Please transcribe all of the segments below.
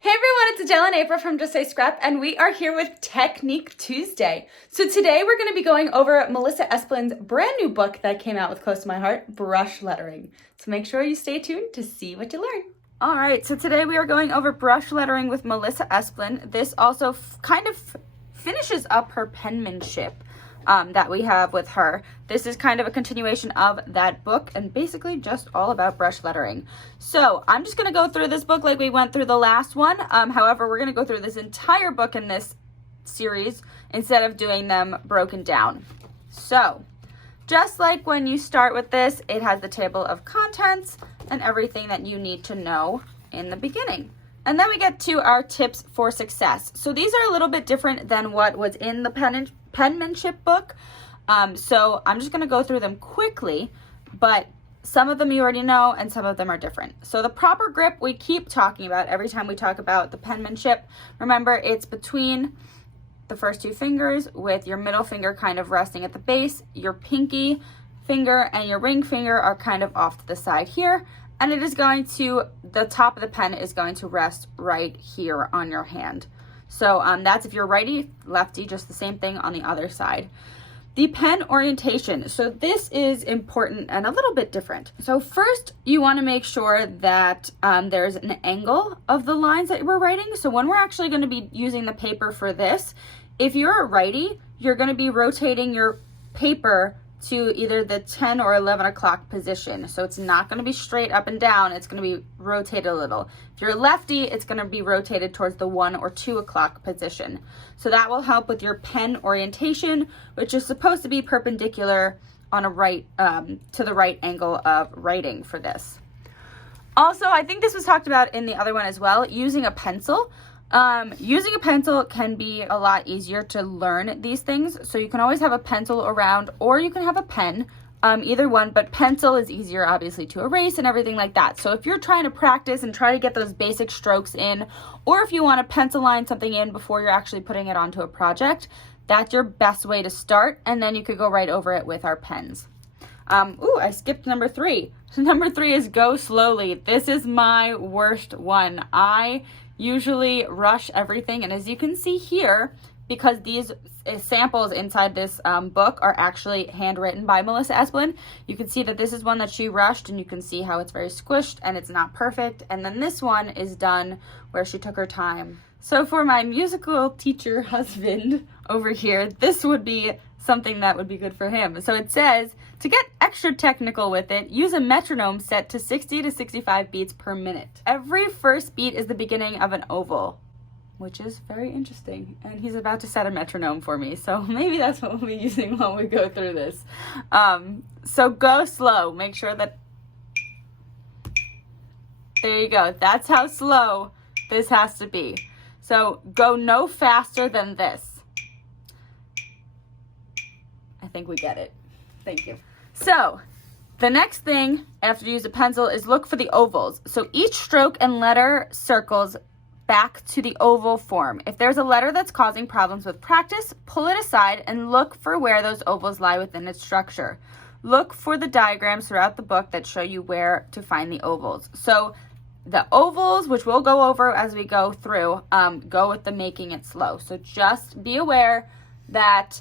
Hey everyone, it's Adele and April from Just Say Scrap, and we are here with Technique Tuesday. So today we're going to be going over Melissa Esplin's brand new book that came out with close to my heart, Brush Lettering. So make sure you stay tuned to see what you learn. All right, so today we are going over brush lettering with Melissa Esplin. This also kind of finishes up her penmanship that we have with her. This is kind of a continuation of that book and basically just all about brush lettering. So I'm just going to go through this book like we went through the last one. However, we're going to go through this entire book in this series instead of doing them broken down. So just like when you start with this, it has the table of contents and everything that you need to know in the beginning. And then we get to our tips for success. So these are a little bit different than what was in the penmanship book. So I'm just going to go through them quickly, but some of them you already know and some of them are different. So the proper grip we keep talking about every time we talk about the penmanship. Remember, it's between the first two fingers with your middle finger kind of resting at the base. Your pinky finger and your ring finger are kind of off to the side here. And it is going to, the top of the pen is going to rest right here on your hand. So that's if you're righty, lefty, just the same thing on the other side. The pen orientation. So this is important and a little bit different. So first you want to make sure that there's an angle of the lines that we're writing. So when we're actually going to be using the paper for this, if you're a righty, you're going to be rotating your paper to either the 10 or 11 o'clock position. So it's not going to be straight up and down. It's going to be rotated a little. If you're a lefty, it's going to be rotated towards the 1 or 2 o'clock position. So that will help with your pen orientation, which is supposed to be perpendicular on a right to the right angle of writing for this. Also, I think this was talked about in the other one as well, using a pencil. Using a pencil can be a lot easier to learn these things. So you can always have a pencil around, or you can have a pen, either one, but pencil is easier obviously to erase and everything like that. So if you're trying to practice and try to get those basic strokes in, or if you want to pencil line something in before you're actually putting it onto a project, that's your best way to start. And then you could go right over it with our pens. I skipped number 3. So number 3 is go slowly. This is my worst one. I usually rush everything, and as you can see here, because these samples inside this book are actually handwritten by Melissa Esplin, you can see that this is one that she rushed, and you can see how it's very squished and it's not perfect. And then this one is done where she took her time. So for my musical teacher husband over here, this would be something that would be good for him. So it says, to get extra technical with it, use a metronome set to 60 to 65 beats per minute. Every first beat is the beginning of an oval, which is very interesting. And he's about to set a metronome for me, so maybe that's what we'll be using when we go through this. So go slow. Make sure that, there you go. That's how slow this has to be. So go no faster than this. I think we get it. Thank you. So the next thing after you use a pencil is look for the ovals. So each stroke and letter circles back to the oval form. If there's a letter that's causing problems with practice, pull it aside and look for where those ovals lie within its structure. Look for the diagrams throughout the book that show you where to find the ovals. So the ovals, which we'll go over as we go through, go with the making it slow. So just be aware that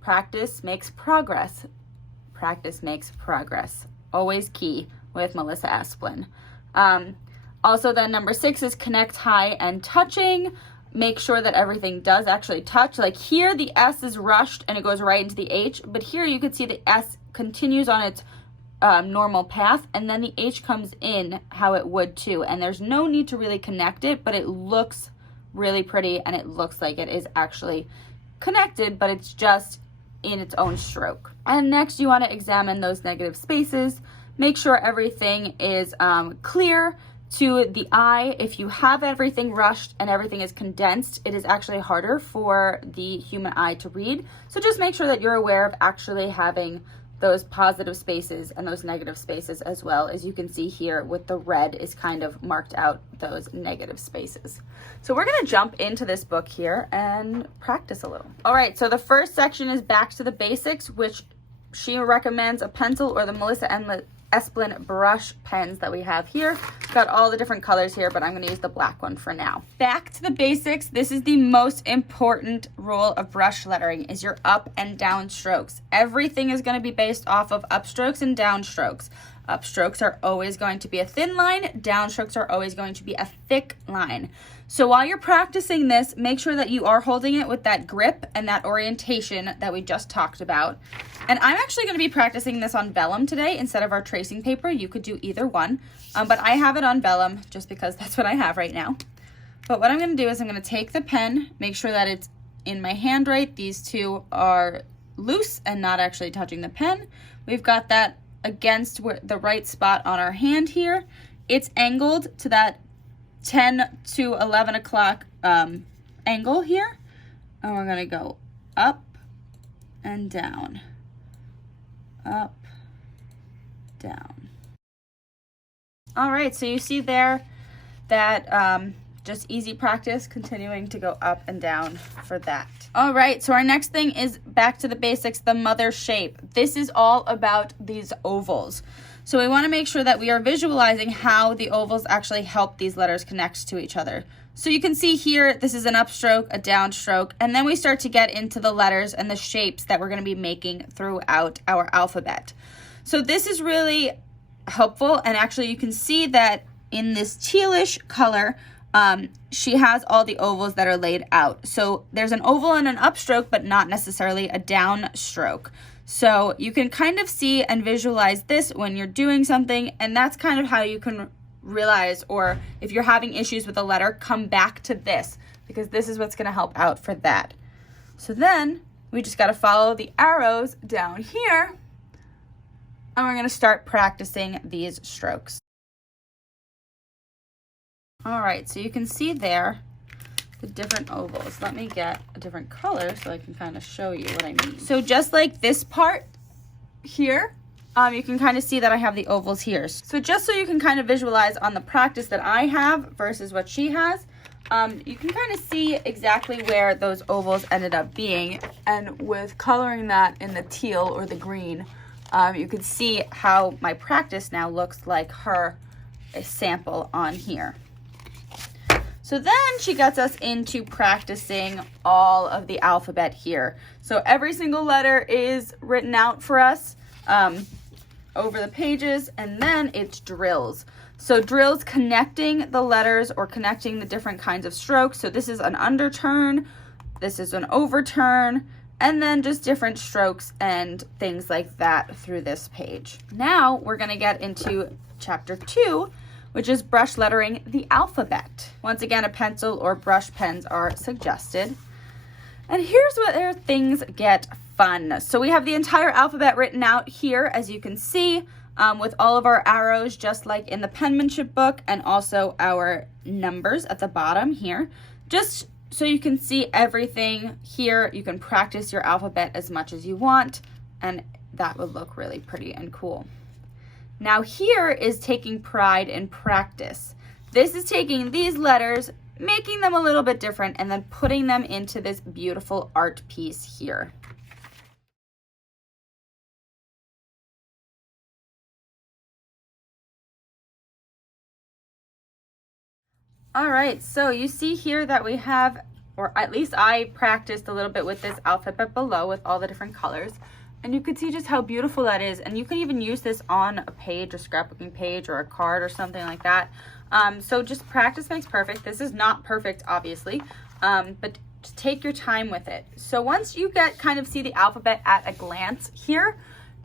practice makes progress. Practice makes progress. Always key with Melissa Esplin. Also then number 6 is connect high and touching. Make sure that everything does actually touch. Like here the S is rushed and it goes right into the H, but here you can see the S continues on its normal path, and then the H comes in how it would too. And there's no need to really connect it, but it looks really pretty and it looks like it is actually connected, but it's just in its own stroke. And next you want to examine those negative spaces. Make sure everything is clear to the eye. If you have everything rushed and everything is condensed, it is actually harder for the human eye to read. So just make sure that you're aware of actually having those positive spaces and those negative spaces as well. As you can see here with the red is kind of marked out those negative spaces. So we're gonna jump into this book here and practice a little. All right, so the first section is back to the basics, which she recommends a pencil or the Melissa Esplin brush pens that we have here. Got all the different colors here, but I'm going to use the black one for now. Back to the basics. This is the most important rule of brush lettering, is your up and down strokes. Everything is going to be based off of upstrokes and downstrokes. Upstrokes are always going to be a thin line. Downstrokes are always going to be a thick line. So while you're practicing this, make sure that you are holding it with that grip and that orientation that we just talked about. And I'm actually going to be practicing this on vellum today instead of our tracing paper. You could do either one, but I have it on vellum just because that's what I have right now. But what I'm going to do is I'm going to take the pen, make sure that it's in my hand right. These two are loose and not actually touching the pen. We've got that against the right spot on our hand here. It's angled to that 10 to 11 o'clock angle here. And we're going to go up and down, up, down. All right, so you see there that just easy practice, continuing to go up and down for that. All right, so our next thing is back to the basics, the mother shape. This is all about these ovals. So we want to make sure that we are visualizing how the ovals actually help these letters connect to each other. So you can see here, this is an upstroke, a downstroke, and then we start to get into the letters and the shapes that we're going to be making throughout our alphabet. So this is really helpful, and actually you can see that in this tealish color, she has all the ovals that are laid out. So there's an oval and an upstroke, but not necessarily a downstroke. So you can kind of see and visualize this when you're doing something, and that's kind of how you can realize, or if you're having issues with a letter, come back to this, because this is what's going to help out for that. So then we just got to follow the arrows down here, and we're going to start practicing these strokes. All right, so you can see there the different ovals. Let me get a different color so I can kind of show you what I mean. So just like this part here, you can kind of see that I have the ovals here. So just so you can kind of visualize on the practice that I have versus what she has, you can kind of see exactly where those ovals ended up being. And with coloring that in the teal or the green, you can see how my practice now looks like her sample on here. So then she gets us into practicing all of the alphabet here. So every single letter is written out for us over the pages, and then it's drills. So drills connecting the letters or connecting the different kinds of strokes. So this is an underturn, this is an overturn, and then just different strokes and things like that through this page. Now we're going to get into chapter 2, which is brush lettering the alphabet. Once again, a pencil or brush pens are suggested. And here's where things get fun. So we have the entire alphabet written out here, as you can see, with all of our arrows, just like in the penmanship book, and also our numbers at the bottom here. Just so you can see everything here, you can practice your alphabet as much as you want, and that would look really pretty and cool. Now here is taking pride in practice. This is taking these letters, making them a little bit different, and then putting them into this beautiful art piece here. All right, so you see here that we have, or at least I practiced a little bit with this alphabet below with all the different colors. And you can see just how beautiful that is. And you can even use this on a page, a scrapbooking page, or a card or something like that. So just practice makes perfect. This is not perfect, obviously, but just take your time with it. So once you kind of see the alphabet at a glance here,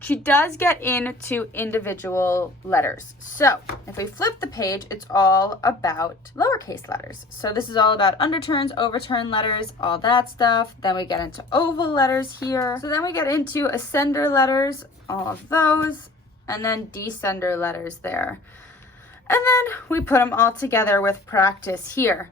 she does get into individual letters. So if we flip the page, it's all about lowercase letters. So this is all about underturns, overturn letters, all that stuff. Then we get into oval letters here. So then we get into ascender letters, all of those, and then descender letters there. And then we put them all together with practice here.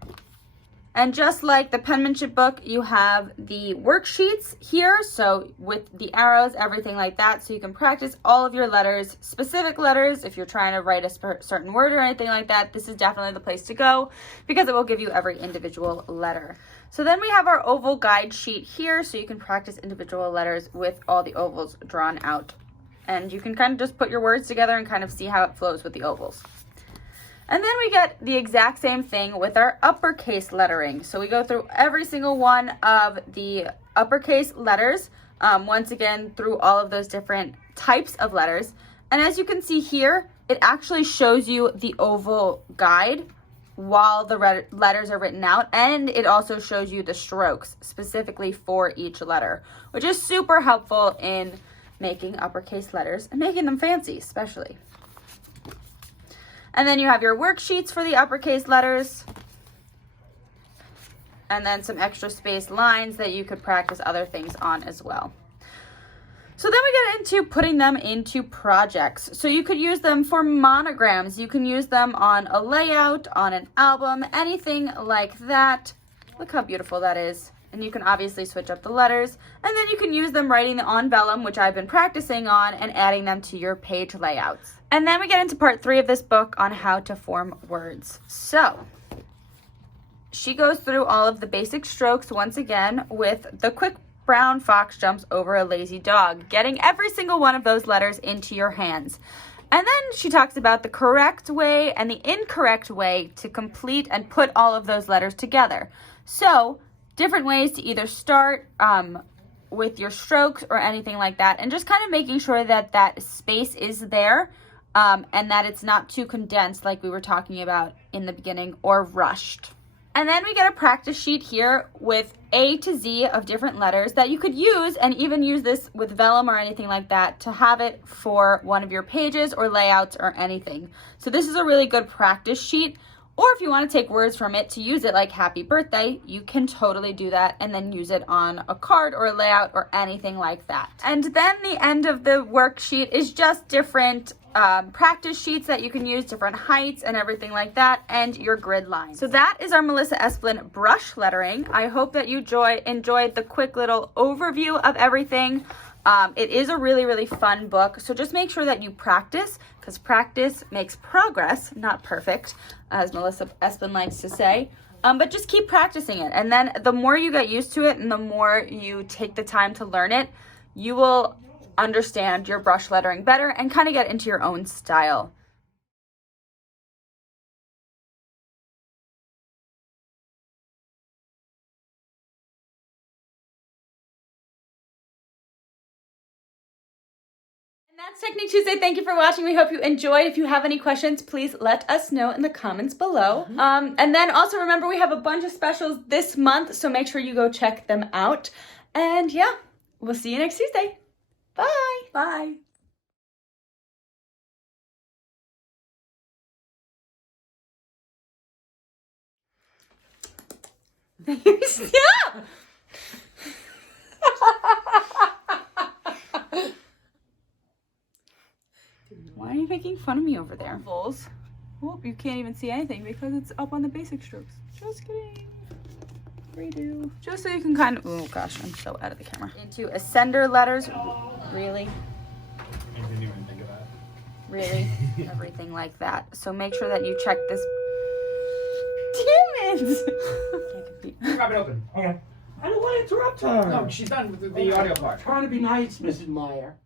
And just like the penmanship book, you have the worksheets here, so with the arrows, everything like that, so you can practice all of your letters, specific letters. If you're trying to write a certain word or anything like that, this is definitely the place to go, because it will give you every individual letter. So then we have our oval guide sheet here, so you can practice individual letters with all the ovals drawn out. And you can kind of just put your words together and kind of see how it flows with the ovals. And then we get the exact same thing with our uppercase lettering. So we go through every single one of the uppercase letters, once again, through all of those different types of letters. And as you can see here, it actually shows you the oval guide while the letters are written out, and it also shows you the strokes specifically for each letter, which is super helpful in making uppercase letters and making them fancy, especially. And then you have your worksheets for the uppercase letters, and then some extra spaced lines that you could practice other things on as well. So then we get into putting them into projects. So you could use them for monograms. You can use them on a layout, on an album, anything like that. Look how beautiful that is. And you can obviously switch up the letters. And then you can use them writing on vellum, which I've been practicing on, and adding them to your page layouts. And then we get into part 3 of this book on how to form words. So she goes through all of the basic strokes once again with the quick brown fox jumps over a lazy dog, getting every single one of those letters into your hands. And then she talks about the correct way and the incorrect way to complete and put all of those letters together. So different ways to either start with your strokes or anything like that, and just kind of making sure that that space is there and that it's not too condensed like we were talking about in the beginning or rushed. And then we get a practice sheet here with A to Z of different letters that you could use, and even use this with vellum or anything like that to have it for one of your pages or layouts or anything. So this is a really good practice sheet. Or if you want to take words from it to use it like happy birthday, you can totally do that and then use it on a card or a layout or anything like that. And then the end of the worksheet is just different practice sheets that you can use, different heights and everything like that, and your grid lines. So that is our Melissa Esplin brush lettering. I hope that you enjoyed the quick little overview of everything. It is a really, really fun book. So just make sure that you practice, because practice makes progress, not perfect, as Melissa Esplin likes to say. But just keep practicing it. And then the more you get used to it and the more you take the time to learn it, you will understand your brush lettering better and kind of get into your own style. That's Technique Tuesday. Thank you for watching. We hope you enjoyed. If you have any questions, please let us know in the comments below. And then also remember, we have a bunch of specials this month, so make sure you go check them out. And yeah, we'll see you next Tuesday. Bye. Bye. Stop! Why are you making fun of me over there? Oh, you can't even see anything because it's up on the basic strokes. Just kidding. Redo. Just so you can kind of, oh gosh, I'm so out of the camera. Into ascender letters. Really? I didn't even think of that. Really? Everything like that. So make sure that you check this. Damn it! Grab it open. Okay. I don't want to interrupt her. No, she's done with the audio part. Trying to be nice, Mrs. Meyer.